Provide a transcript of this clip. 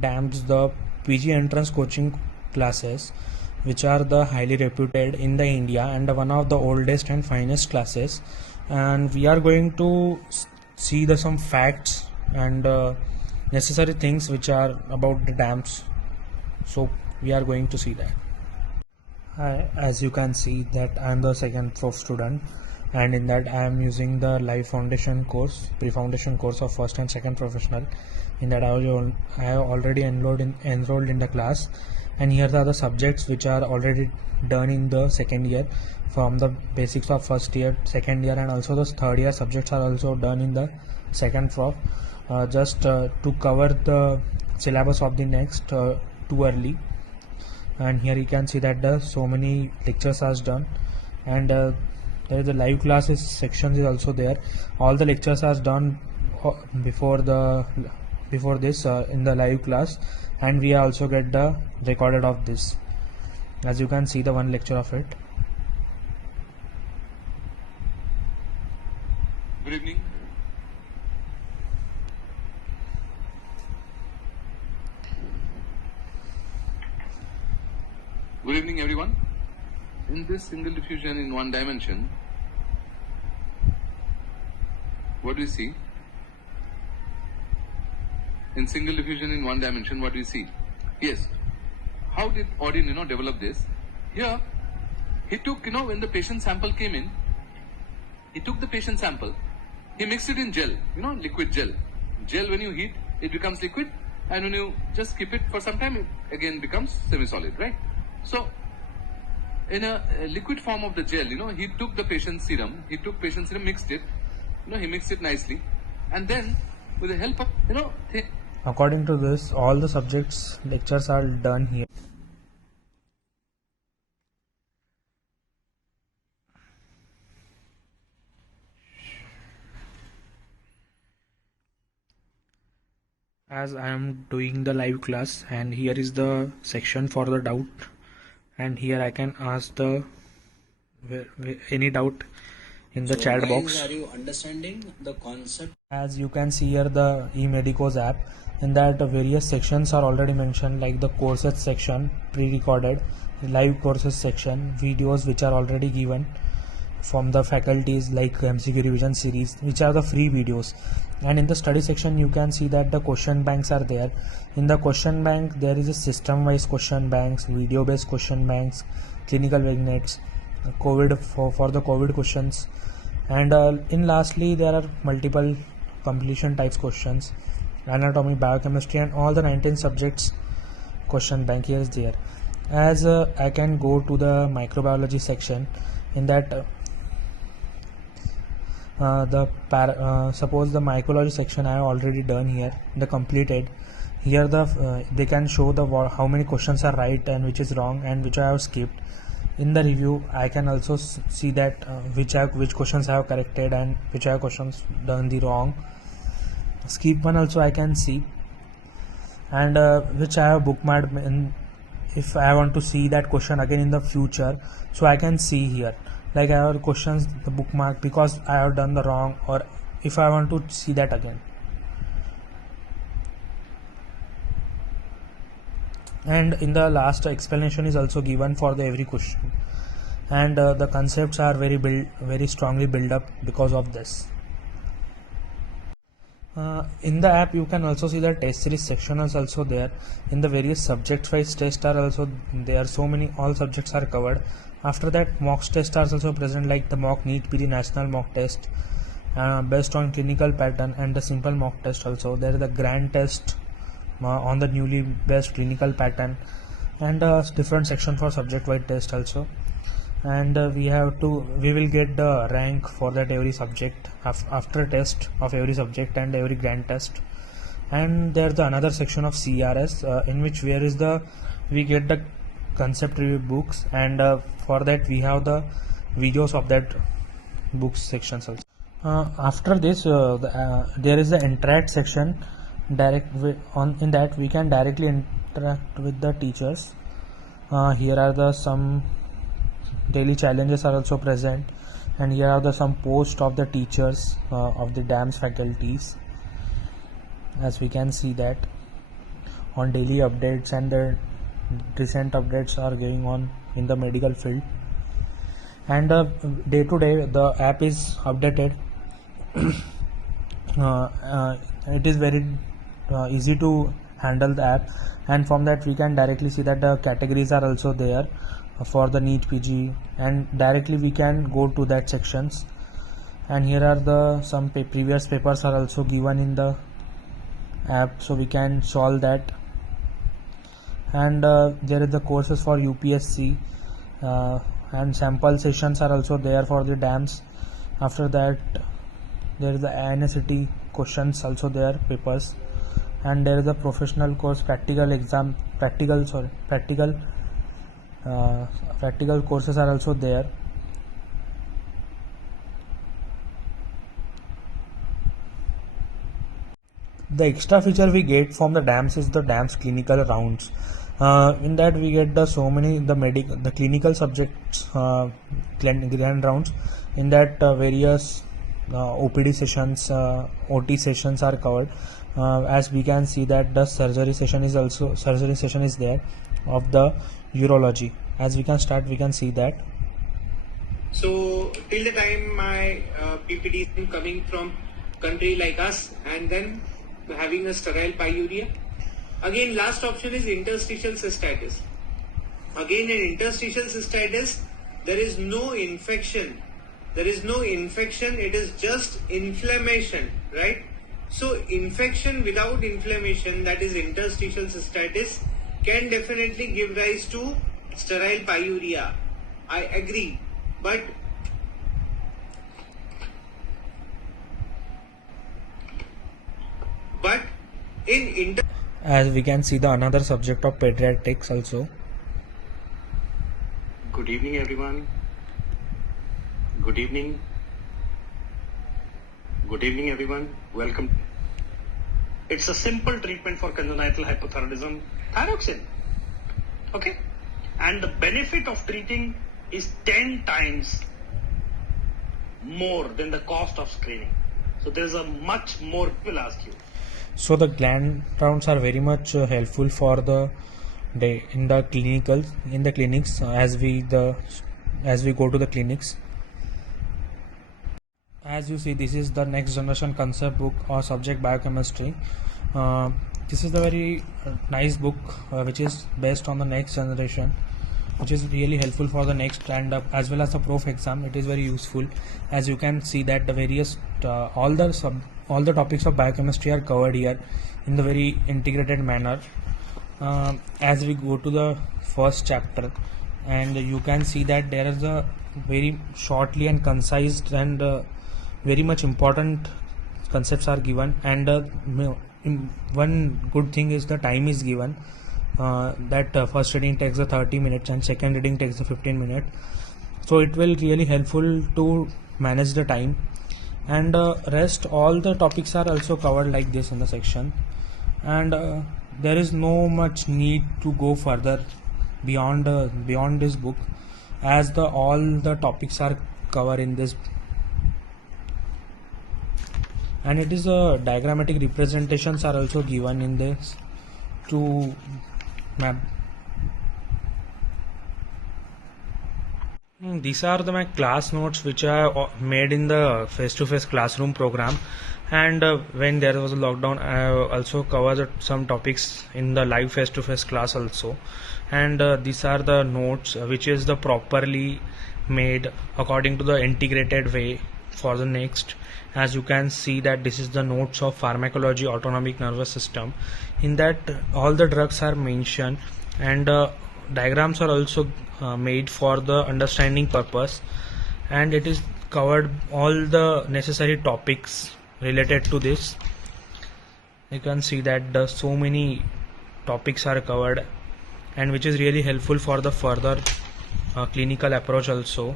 DAMS, the PG entrance coaching classes, which are the highly reputed in the India and one of the oldest and finest classes. And we are going to see some facts and necessary things which are about the DAMS. So we are going to see that. Hi, as you can see that I am the second prof student, and in that I am using the live foundation course, pre-foundation course of first and second professional. In that I have already enrolled in the class, and here are the subjects which are already done in the second year, from the basics of first year, second year, and also the third year subjects are also done in the second prof. Just to cover the syllabus of the next too early. And here you can see that so many lectures are done, and there is the live classes section is also there. All the lectures are done before this in the live class, and we also get the recorded of this. As you can see the one lecture of it. Good evening. Good evening, everyone. In this single diffusion in one dimension, what do we see? In single diffusion in one dimension, what do we see? Yes. How did Audin, develop this? Here, he took, when the patient sample came in, he took the patient sample, he mixed it in gel, liquid gel. Gel, when you heat, it becomes liquid, and when you just keep it for some time, it again becomes semi-solid, right? So, in a liquid form of the gel, he took the patient's serum, mixed it, he mixed it nicely, and then with the help of, According to this, all the subjects lectures are done here. As I am doing the live class, and here is the section for the doubt, and here I can ask any doubt in the chat box. Are you understanding the concept? As you can see here the eMedicoz app, in that various sections are already mentioned, like the courses section, pre-recorded, live courses section, videos which are already given from the faculties, like MCQ revision series, which are the free videos. And in the study section you can see that the question banks are there. In the question bank there is a system wise question banks, video based question banks, clinical vignettes, COVID for the COVID questions, and in lastly there are multiple completion types questions, anatomy, biochemistry, and all the 19 subjects question bank here is there. As I can go to the microbiology section, in that suppose the mycology section I have already done here, the completed. Here they can show how many questions are right and which is wrong and which I have skipped. In the review I can also see that which questions I have corrected and which I have questions done the wrong. Skip one also I can see, and which I have bookmarked, and if I want to see that question again in the future, so I can see here, like I have questions the bookmark because I have done the wrong, or if I want to see that again. And in the last explanation is also given for every question, and the concepts are very strongly built up because of this. In the app you can also see the test series section is also there. In the various subject wise tests are also there, so many, all subjects are covered. After that mock tests are also present, like the mock NEETPG national mock test based on clinical pattern, and the simple mock test also. There is the grand test on the newly based clinical pattern, and different section for subject wise test also. And we will get the rank for that every subject after test of every subject and every grand test. And there's the another section of CRS in which we get the concept review books, and for that we have the videos of that books sections also. After this there is the interact section. In that we can directly interact with the teachers. Here are some daily challenges are also present, and here are some posts of the teachers of the DAMS faculties, as we can see that. on daily updates, and the recent updates are going on in the medical field. And day to day the app is updated. It is very easy to handle the app, and from that we can directly see that the categories are also there for the NEETPG, and directly we can go to that sections. And here are the some previous papers are also given in the app, so we can solve that. And there is the courses for UPSC, and sample sessions are also there for the DAMS. After that there is the NECT questions also there, papers, and there is a professional course practical courses are also there. The extra feature we get from the DAMS is the DAMS clinical rounds. In that we get the clinical subjects grand rounds. In that various OPD sessions, OT sessions are covered. As we can see that the surgery session is there of the urology. As we can see that. So till the time my PPD is coming from country like us and then having a sterile pyuria. Again, last option is interstitial cystitis. Again, in interstitial cystitis, there is no infection. It is just inflammation, right? So infection without inflammation, that is interstitial cystitis, can definitely give rise to sterile pyuria. I agree, but as we can see the another subject of pediatrics also. Good evening everyone. Good evening everyone. Welcome. It's a simple treatment for congenital hypothyroidism, thyroxine. Okay? And the benefit of treating is 10 times more than the cost of screening. So there's a much more people ask you. So the gland rounds are very much helpful for the day in the clinics as we go to the clinics. As you see, this is the next generation concept book or subject biochemistry. This is a very nice book which is based on the next generation, which is really helpful for the next stand up as well as the prof exam. It is very useful. As you can see that the various all the topics of biochemistry are covered here in the very integrated manner. As we go to the first chapter, and you can see that there is a very shortly and concise and very much important concepts are given, and one good thing is the time is given. That first reading takes 30 minutes and second reading takes 15 minutes, so it will really helpful to manage the time. And rest all the topics are also covered like this in the section, and there is no much need to go further beyond this book, as all the topics are covered in this. And it is a diagrammatic representations are also given in this to map. These are my class notes which I made in the face-to-face classroom program, and when there was a lockdown I also covered some topics in the live face-to-face class also. And these are the notes which is the properly made according to the integrated way for the next. As you can see that this is the notes of pharmacology, autonomic nervous system. In that all the drugs are mentioned, and diagrams are also made for the understanding purpose, and it is covered all the necessary topics related to this. You can see that so many topics are covered, and which is really helpful for the further clinical approach also.